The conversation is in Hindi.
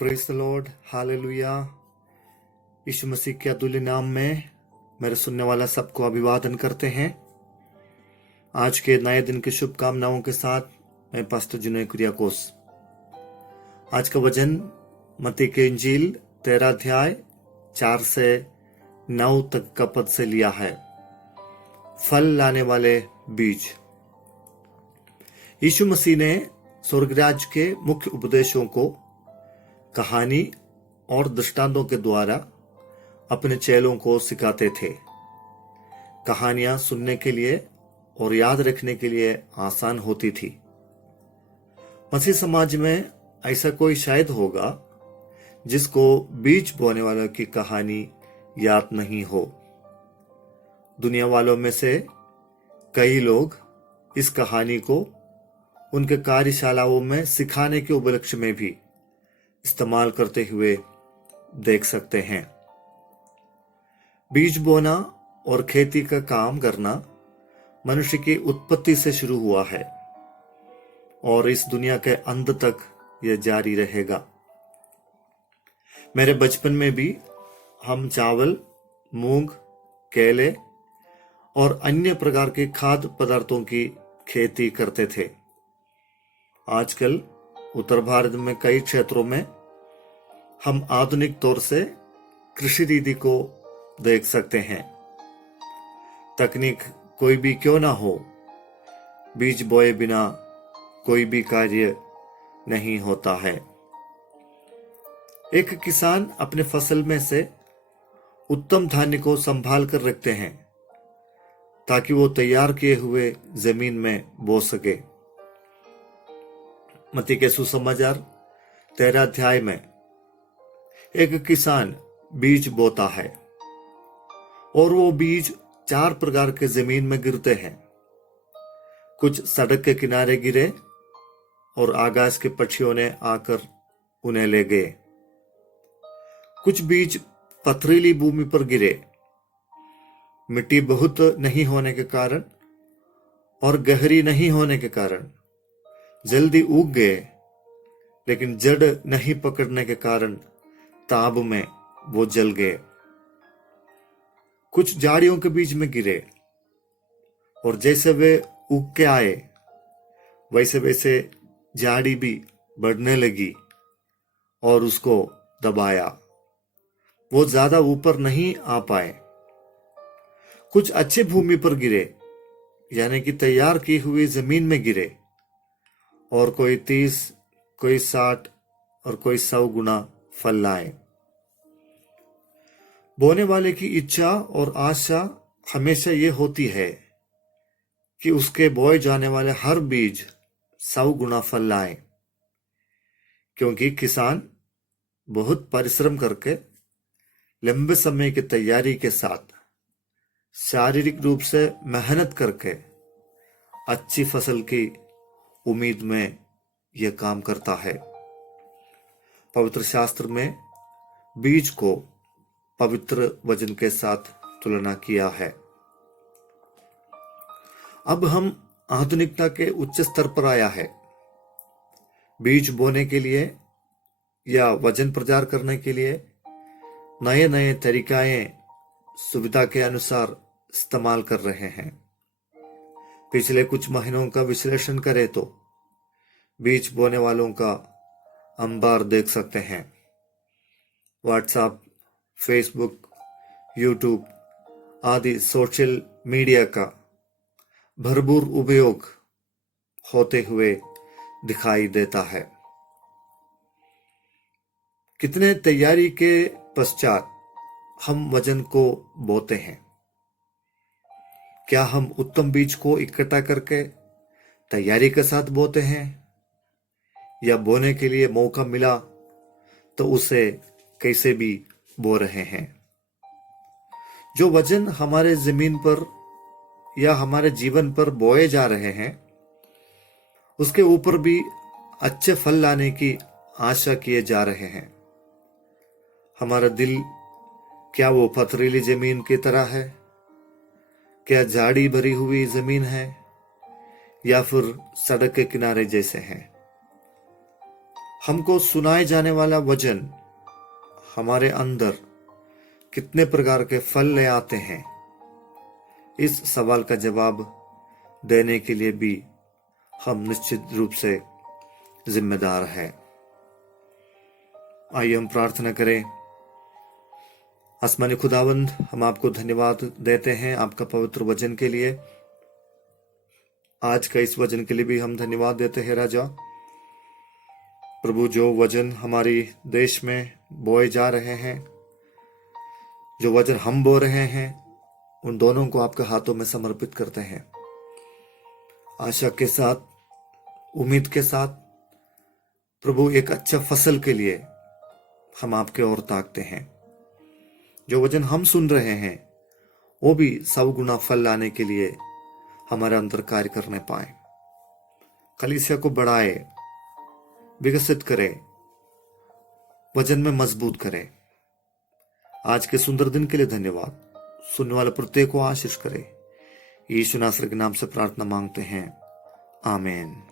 Praise the Lord, hallelujah. यीशु मसीह के अतुल्य नाम में मेरे सुनने वाला सबको अभिवादन करते हैं। आज के नए दिन की शुभकामनाओं के साथ मैं पास्टर जिनोय कुरियाकोस। आज का वचन मत्ती के इंजील 13 अध्याय 4 से 9 तक का पद से लिया है। फल लाने वाले बीज। यीशु मसीह ने स्वर्गराज के मुख्य उपदेशों को कहानी और दृष्टांतों के द्वारा अपने चेलों को सिखाते थे। कहानियां सुनने के लिए और याद रखने के लिए आसान होती थी। मसीह समाज में ऐसा कोई शायद होगा जिसको बीज बोने वालों की कहानी याद नहीं हो। दुनिया वालों में से कई लोग इस कहानी को उनके कार्यशालाओं में सिखाने के उपलक्ष्य में भी इस्तेमाल करते हुए देख सकते हैं। बीज बोना और खेती का काम करना मनुष्य की उत्पत्ति से शुरू हुआ है और इस दुनिया के अंत तक यह जारी रहेगा। मेरे बचपन में भी हम चावल, मूंग, केले और अन्य प्रकार के खाद्य पदार्थों की खेती करते थे। आजकल उत्तर भारत में कई क्षेत्रों में हम आधुनिक तौर से कृषि रीति को देख सकते हैं। तकनीक कोई भी क्यों ना हो, बीज बोए बिना कोई भी कार्य नहीं होता है। एक किसान अपने फसल में से उत्तम धान्य को संभाल कर रखते हैं ताकि वो तैयार किए हुए जमीन में बो सके। मत्ती के सुसमाचार 13 अध्याय में एक किसान बीज बोता है और वो बीज 4 प्रकार के जमीन में गिरते हैं। कुछ सड़क के किनारे गिरे और आकाश के पक्षियों ने आकर उन्हें ले गए। कुछ बीज पथरीली भूमि पर गिरे। मिट्टी बहुत नहीं होने के कारण और गहरी नहीं होने के कारण जल्दी उग गए, लेकिन जड़ नहीं पकड़ने के कारण ताब में वो जल गए। कुछ झाड़ियों के बीच में गिरे और जैसे वे उग के आए वैसे वैसे झाड़ी भी बढ़ने लगी और उसको दबाया। वो ज्यादा ऊपर नहीं आ पाए। कुछ अच्छी भूमि पर गिरे, यानी कि तैयार की हुई जमीन में गिरे और कोई 30, कोई 60 और कोई 100 गुना फल लाए। बोने वाले की इच्छा और आशा हमेशा ये होती है कि उसके बोए जाने वाले हर बीज 100 गुना फल लाए, क्योंकि किसान बहुत परिश्रम करके लंबे समय की तैयारी के साथ शारीरिक रूप से मेहनत करके अच्छी फसल की उम्मीद में यह काम करता है। पवित्र शास्त्र में बीज को पवित्र वचन के साथ तुलना किया है। अब हम आधुनिकता के उच्च स्तर पर आया है। बीज बोने के लिए या वचन प्रचार करने के लिए नए नए तरीकाएं सुविधा के अनुसार इस्तेमाल कर रहे हैं। पिछले कुछ महीनों का विश्लेषण करें तो बीज बोने वालों का अंबार देख सकते हैं। व्हाट्सएप, फेसबुक, यूट्यूब आदि सोशल मीडिया का भरपूर उपयोग होते हुए दिखाई देता है। कितने तैयारी के पश्चात हम वचन को बोते हैं। क्या हम उत्तम बीज को इकट्ठा करके तैयारी के साथ बोते हैं या बोने के लिए मौका मिला तो उसे कैसे भी बो रहे हैं? जो वचन हमारे जमीन पर या हमारे जीवन पर बोए जा रहे हैं उसके ऊपर भी अच्छे फल लाने की आशा किए जा रहे हैं। हमारा दिल क्या वो पथरीली जमीन की तरह है? क्या झाड़ी भरी हुई जमीन है या फिर सड़क के किनारे जैसे हैं? हमको सुनाए जाने वाला वचन हमारे अंदर कितने प्रकार के फल ले आते हैं, इस सवाल का जवाब देने के लिए भी हम निश्चित रूप से जिम्मेदार हैं। आइए हम प्रार्थना करें। आसमानी खुदावंद, हम आपको धन्यवाद देते हैं आपका पवित्र वचन के लिए। आज का इस वचन के लिए भी हम धन्यवाद देते हैं राजा। प्रभु, जो वचन हमारी देश में बोए जा रहे हैं, जो वचन हम बो रहे हैं, उन दोनों को आपके हाथों में समर्पित करते हैं। आशा के साथ, उम्मीद के साथ प्रभु, एक अच्छा फसल के लिए हम आपके ओर ताकते हैं। जो वचन हम सुन रहे हैं वो भी 100 गुना फल लाने के लिए हमारे अंदर कार्य करने पाए, कलीसिया को बढ़ाए, विकसित करे, वचन में मजबूत करे। आज के सुंदर दिन के लिए धन्यवाद। सुनने वाले प्रत्येक को आशीष करे। यीशु नासरी के नाम से प्रार्थना मांगते हैं, आमीन।